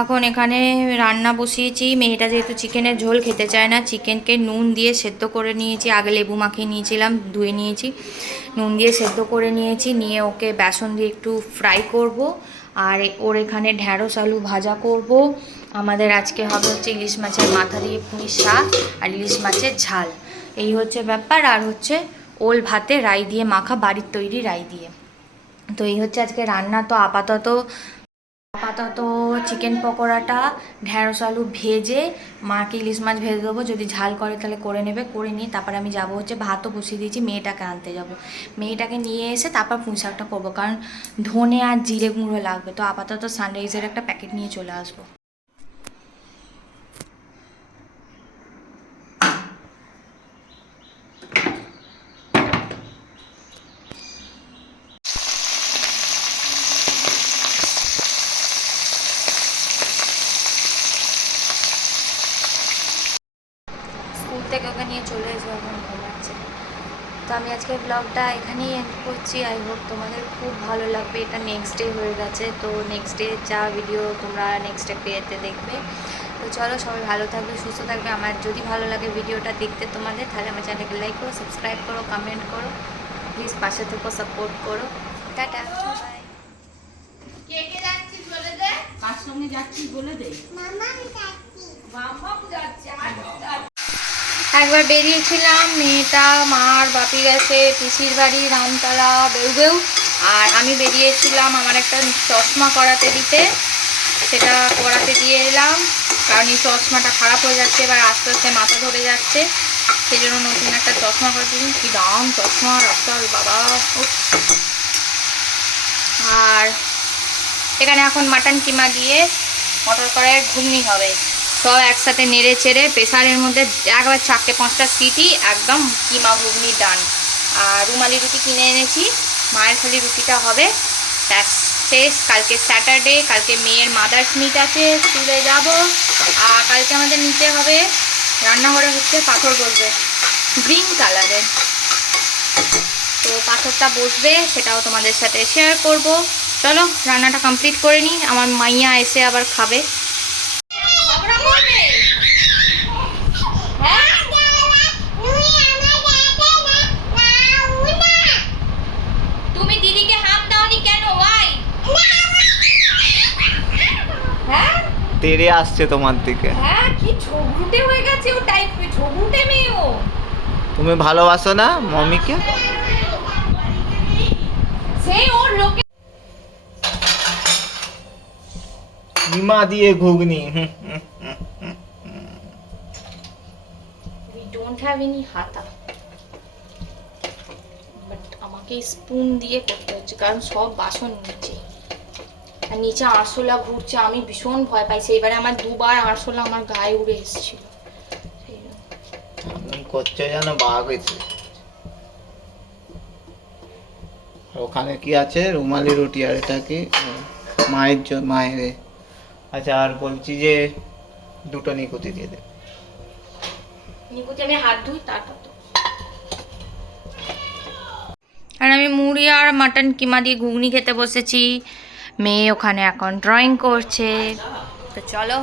এখন এখানে রান্না বসিয়েছি। মেয়েটা যেহেতু চিকেনের ঝোল খেতে চায় না, চিকেনকে নুন দিয়ে সেদ্ধ করে নিয়েছি। আগে লেবু মাখিয়ে নিয়েছিলাম, ধুয়ে নিয়েছি, নুন দিয়ে সেদ্ধ করে নিয়েছি। নিয়ে ওকে বেসন দিয়ে একটু ফ্রাই করব। আর ওর এখানে ঢ্যাঁড়স আলু ভাজা করব। আমাদের আজকে হবে হচ্ছে ইলিশ মাছের মাথা দিয়ে পুঁই শাক আর ইলিশ মাছের ঝাল। এই হচ্ছে ব্যাপার। আর হচ্ছে ওল ভাতে রাই দিয়ে মাখা, বাড়ির তৈরি রাই দিয়ে। তো এই হচ্ছে আজকে রান্না। তো আপাতত চিকেন পকোড়াটা ঢ্যাঁড়স আলু ভেজে মাকে ইলিশ মাছ ভেজে দেবো। যদি ঝাল করে তাহলে করে নেবে, করে নিয়ে তারপর আমি যাবো হচ্ছে ভাতও বসিয়ে দিয়েছি, মেয়েটাকে আনতে যাব। মেয়েটাকে নিয়ে এসে তারপর পুঁই শাকটা করবো, কারণ ধনে আর জিরে গুঁড়ো লাগবে। তো আপাতত সানরাইজের একটা প্যাকেট নিয়ে চলে আসবো। স্কুল থেকে ওকে নিয়ে চলে এসে এখন ঘুমাচ্ছে। তো আমি আজকে ব্লগটা এখানেই এন্ড করছি। আই হোপ তোমাদের খুব ভালো লাগবে। এটা নেক্সট ডে হয়ে গেছে, তো নেক্সট ডে যা ভিডিও তোমরা নেক্সট ডে দেখবে। তো চলো, সবাই ভালো থাকবে, সুস্থ থাকবে। আমার যদি ভালো লাগে ভিডিওটা দেখতে তোমাদের, তাহলে আমার চ্যানেলকে লাইক করো, সাবস্ক্রাইব করো, কমেন্ট করো, প্লিজ পাশে থেকো, সাপোর্ট করো। Tata, by. কে কে যাচ্ছিস বলে দে, কার সঙ্গে যাচ্ছিস বলে দে। মামা যাচ্ছি, মামা যাচ্ছে, আর একবার বেরিয়েছিলাম, মেয়েটা মার বাপি গেছে পিসির বাড়ি রামতলা বেউ। আর আমি বেরিয়েছিলাম আমার একটা চশমা করাতে দিতে, সেটা করাতে দিয়ে এলাম। কারণ এই চশমাটা খারাপ হয়ে যাচ্ছে, এবার আস্তে আস্তে মাথা ধরে যাচ্ছে, সেই জন্য নতুন একটা চশমা করে দিলাম। কী দাম চশমা, রাস্তাল বাবা। আর এখানে এখন মাটন কিমা দিয়ে মটর কড়াইয়ের ঘুগনি হবে। সব একসাথে নেড়ে চেড়ে প্রেসারের মধ্যে একবার 4-5টা সিটি, একদম কিমা ঘুগনি ডান। আর রুমালি রুটি কিনে এনেছি, মায়ের খালি রুটিটা হবে, ব্যাস শেষ। কালকে স্যাটারডে, কালকে মেয়ের মাদার্স মিট আছে, স্কুলে যাব। আর কালকে আমাদের নিতে হবে, রান্নাঘরে হচ্ছে পাথর বসবে গ্রিন কালারের। তো পাথরটা বসবে, সেটাও তোমাদের সাথে শেয়ার করব। চলো রান্নাটা কমপ্লিট করে নিই, আমার মাইয়া এসে আবার খাবে। তুমি দিদিকে হাত দাওনি কেন? ভাই হ্যাঁ, তেড়ে আসছে তোমার দিকে। হ্যাঁ, কি ঝগড়ুটে হয়ে গেছে ও, টাইপে ঝগড়ুটে মেয়ে ও। তুমি ভালোবাসো না মমিকে? সেই ওর লোকে কিমা দিয়ে ঘুগনি। we don't have any হাতা, বাট আমাকে স্পুন দিয়ে করতে হচ্ছে, কারণ সব বাসন নিচে, আর নিচে আরশোলা ঘুরছে। আমি ভীষণ ভয় পাইছি, এবারে আমার দুবার আরশোলা আমার গায়ে উড়ে এসেছিল। করছে যেন বাঘ হয়েছে। ওখানে কি আছে? রুমালি রুটি। আর এটা কি? মায়ের। আচ্ছা, আর বলছি যে দুটো নিকুতি দিয়ে দে। নিকুতি আমি হাত ধুই তারপর তো। আর আমি মুড়ি আর মাটন কিমা দিয়ে ঘুগনি খেতে বসেছি। মেয়ে ওখানে এখন ড্রয়িং করছে। তো চলো